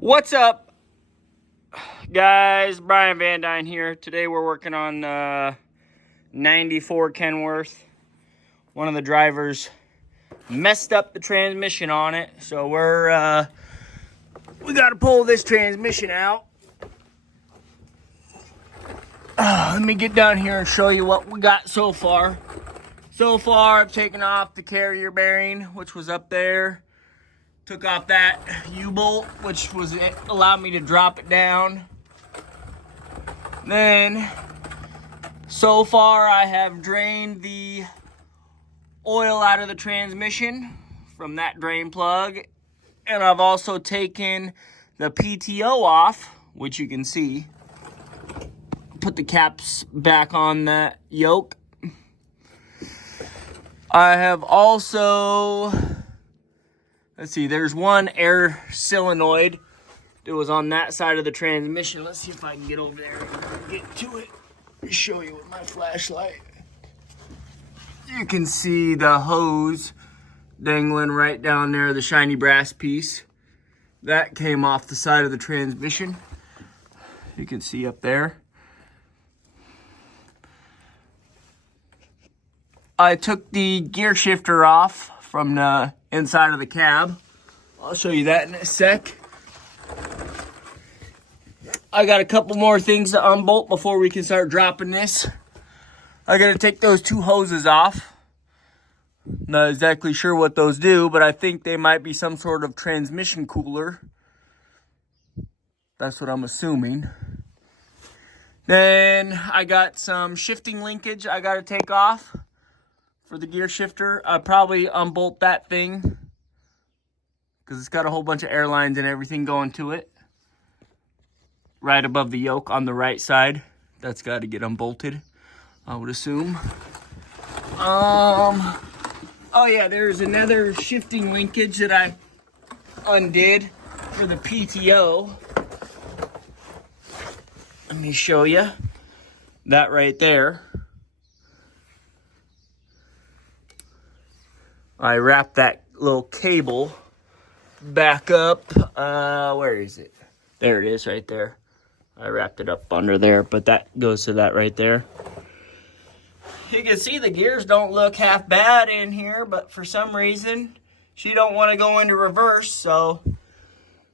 What's up, guys? Brian Van Dyne here. Today we're working on 94 Kenworth. One of the drivers messed up the transmission on it, so we got to pull this transmission out. Let me get down here and show you what we got so far. So far, I've taken off the carrier bearing, which was up there. Took off that U-bolt, which allowed me to drop it down. Then, so far, I have drained the oil out of the transmission from that drain plug. And I've also taken the PTO off, which you can see. Put the caps back on that yoke. I have also, let's see, there's one air solenoid that was on that side of the transmission. Let's see if I can get over there and get to it. Let me show you with my flashlight. You can see the hose dangling right down there, the shiny brass piece. That came off the side of the transmission. You can see up there. I took the gear shifter off from the inside of the cab. I'll show you that in a sec. I got a couple more things to unbolt before we can start dropping this. I gotta take those two hoses off. Not exactly sure what those do, but I think they might be some sort of transmission cooler. That's what I'm assuming. Then I got some shifting linkage I gotta take off for the gear shifter. I'll probably unbolt that thing because it's got a whole bunch of air lines and everything going to it. Right above the yoke on the right side. That's got to get unbolted, I would assume. Oh yeah, there's another shifting linkage that I undid for the PTO. Let me show you that right there. I wrapped that little cable back up. Where is it? There it is right there. I wrapped it up under there, but that goes to that right there. You can see the gears don't look half bad in here, but for some reason, she don't want to go into reverse, so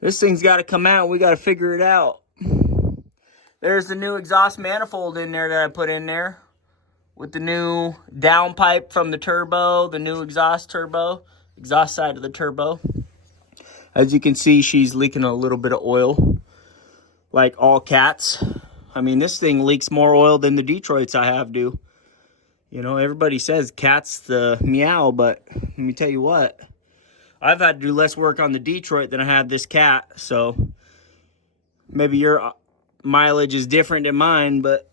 this thing's got to come out. We got to figure it out. There's the new exhaust manifold in there that I put in there, with the new downpipe from the turbo, the new exhaust side of the turbo. As you can see, she's leaking a little bit of oil, like all cats. I mean, this thing leaks more oil than the Detroits I have do. You know, everybody says cats the meow, but let me tell you what. I've had to do less work on the Detroit than I had this cat, so maybe your mileage is different than mine, but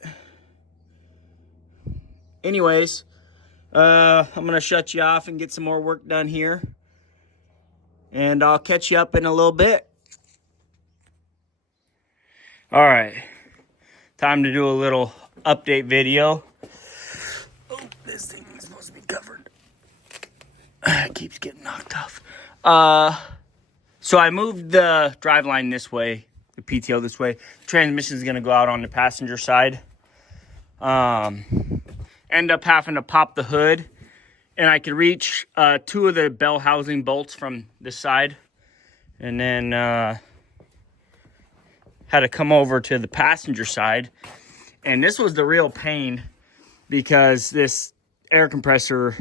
anyways, I'm going to shut you off and get some more work done here. And I'll catch you up in a little bit. All right. Time to do a little update video. Oh, this thing is supposed to be covered. It keeps getting knocked off. So I moved the driveline this way, the PTO this way. The transmission is going to go out on the passenger side. End up having to pop the hood, and I could reach two of the bell housing bolts from this side, and then had to come over to the passenger side. And this was the real pain because this air compressor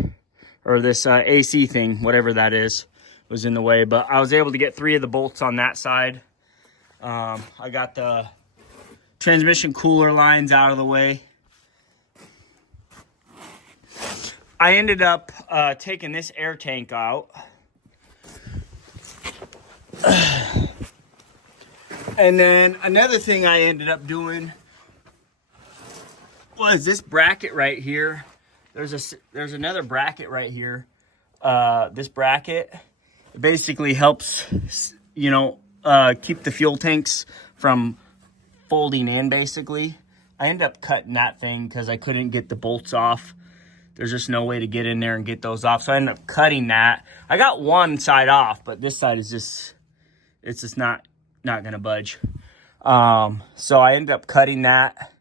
or this AC thing, whatever that is, was in the way. But I was able to get three of the bolts on that side. I got the transmission cooler lines out of the way. I ended up taking this air tank out. And then another thing I ended up doing was this bracket right here. There's another bracket right here. This bracket basically helps, you know, keep the fuel tanks from folding in, basically. I ended up cutting that thing because I couldn't get the bolts off. There's just no way to get in there and get those off. So I ended up cutting that. I got one side off, but this side is just, it's just not not gonna budge. So I ended up cutting that.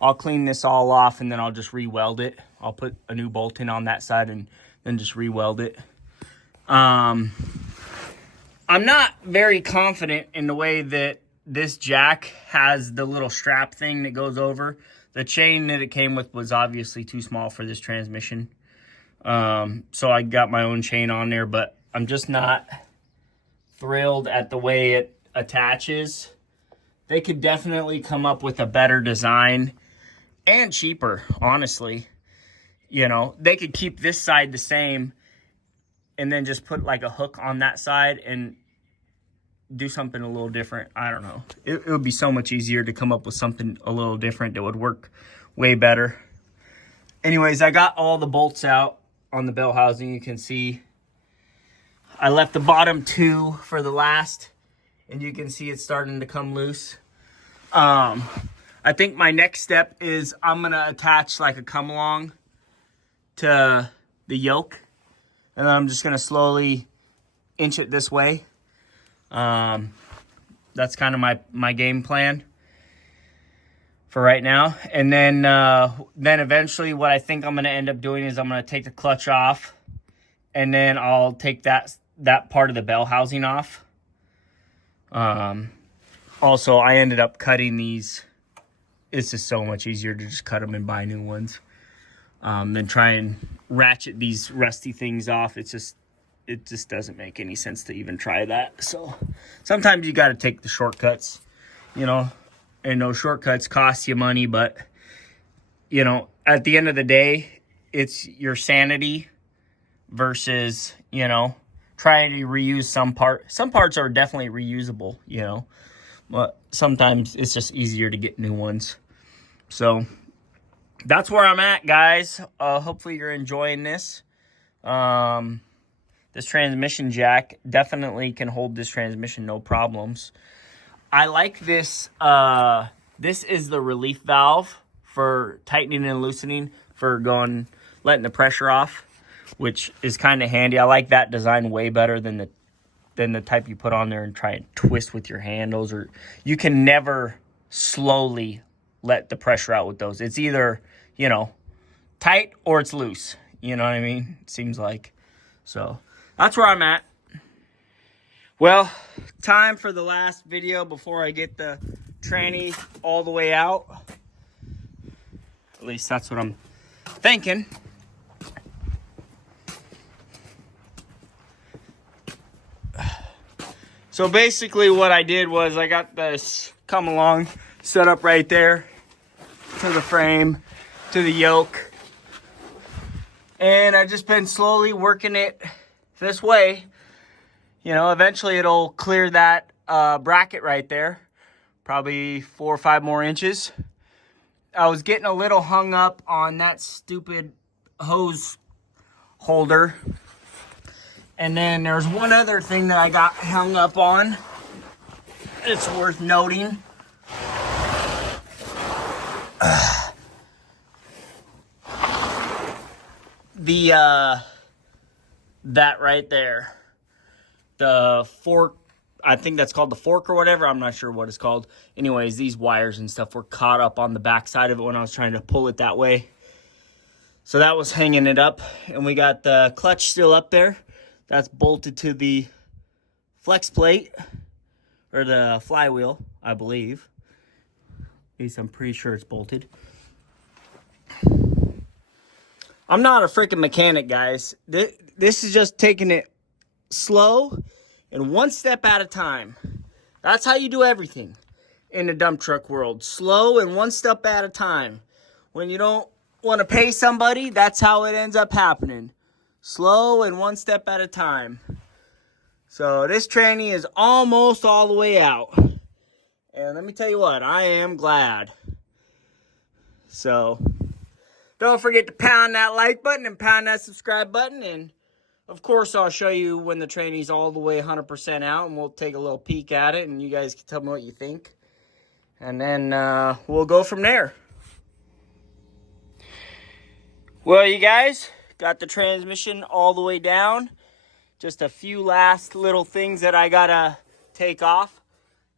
I'll clean this all off and then I'll just re-weld it. I'll put a new bolt in on that side and then just re-weld it. I'm not very confident in the way that this jack has the little strap thing that goes over. The chain that it came with was obviously too small for this transmission. So I got my own chain on there, but I'm just not thrilled at the way it attaches. They could definitely come up with a better design and cheaper, honestly. You know, they could keep this side the same and then just put like a hook on that side and do something a little different. I don't know. It would be so much easier to come up with something a little different that would work way better. Anyways, I got all the bolts out on the bell housing. You can see I left the bottom two for the last, and you can see it's starting to come loose. I think my next step is I'm going to attach like a come along to the yoke, and then I'm just going to slowly inch it this way. That's kind of my game plan for right now. And then eventually what I think I'm going to end up doing is I'm going to take the clutch off, and then I'll take that part of the bell housing off. Also, I ended up cutting these. It's just so much easier to just cut them and buy new ones than try and ratchet these rusty things off. It just doesn't make any sense to even try that. So sometimes you got to take the shortcuts, you know, and those shortcuts cost you money. But, you know, at the end of the day, it's your sanity versus, you know, trying to reuse some parts. Some parts are definitely reusable, you know, but sometimes it's just easier to get new ones. So that's where I'm at, guys. Hopefully you're enjoying this. This transmission jack definitely can hold this transmission, no problems. I like this. This is the relief valve for tightening and loosening, for letting the pressure off, which is kind of handy. I like that design way better than the type you put on there and try and twist with your handles. Or you can never slowly let the pressure out with those. It's either, you know, tight or it's loose. You know what I mean? It seems like. So that's where I'm at. Well, time for the last video before I get the tranny all the way out. At least that's what I'm thinking. So basically what I did was I got this come along set up right there to the frame, to the yoke. And I've just been slowly working it this way. You know, eventually it'll clear that bracket right there. Probably 4 or 5 more inches. I was getting a little hung up on that stupid hose holder. And then there's one other thing that I got hung up on. It's worth noting. That right there. The fork, I think that's called the fork or whatever. I'm not sure what it's called. Anyways, these wires and stuff were caught up on the back side of it when I was trying to pull it that way. So that was hanging it up. And we got the clutch still up there. That's bolted to the flex plate, or the flywheel, I believe. At least I'm pretty sure it's bolted. I'm not a freaking mechanic, guys. This is just taking it slow and one step at a time. That's how you do everything in the dump truck world. Slow and one step at a time. When you don't want to pay somebody, that's how it ends up happening. Slow and one step at a time. So this tranny is almost all the way out. And let me tell you what, I am glad. So don't forget to pound that like button and pound that subscribe button. And of course, I'll show you when the tranny's all the way 100% out, and we'll take a little peek at it, and you guys can tell me what you think. And then we'll go from there. Well, you guys, got the transmission all the way down. Just a few last little things that I gotta take off.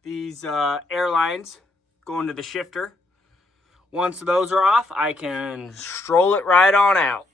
these air lines going to the shifter. Once those are off, I can stroll it right on out.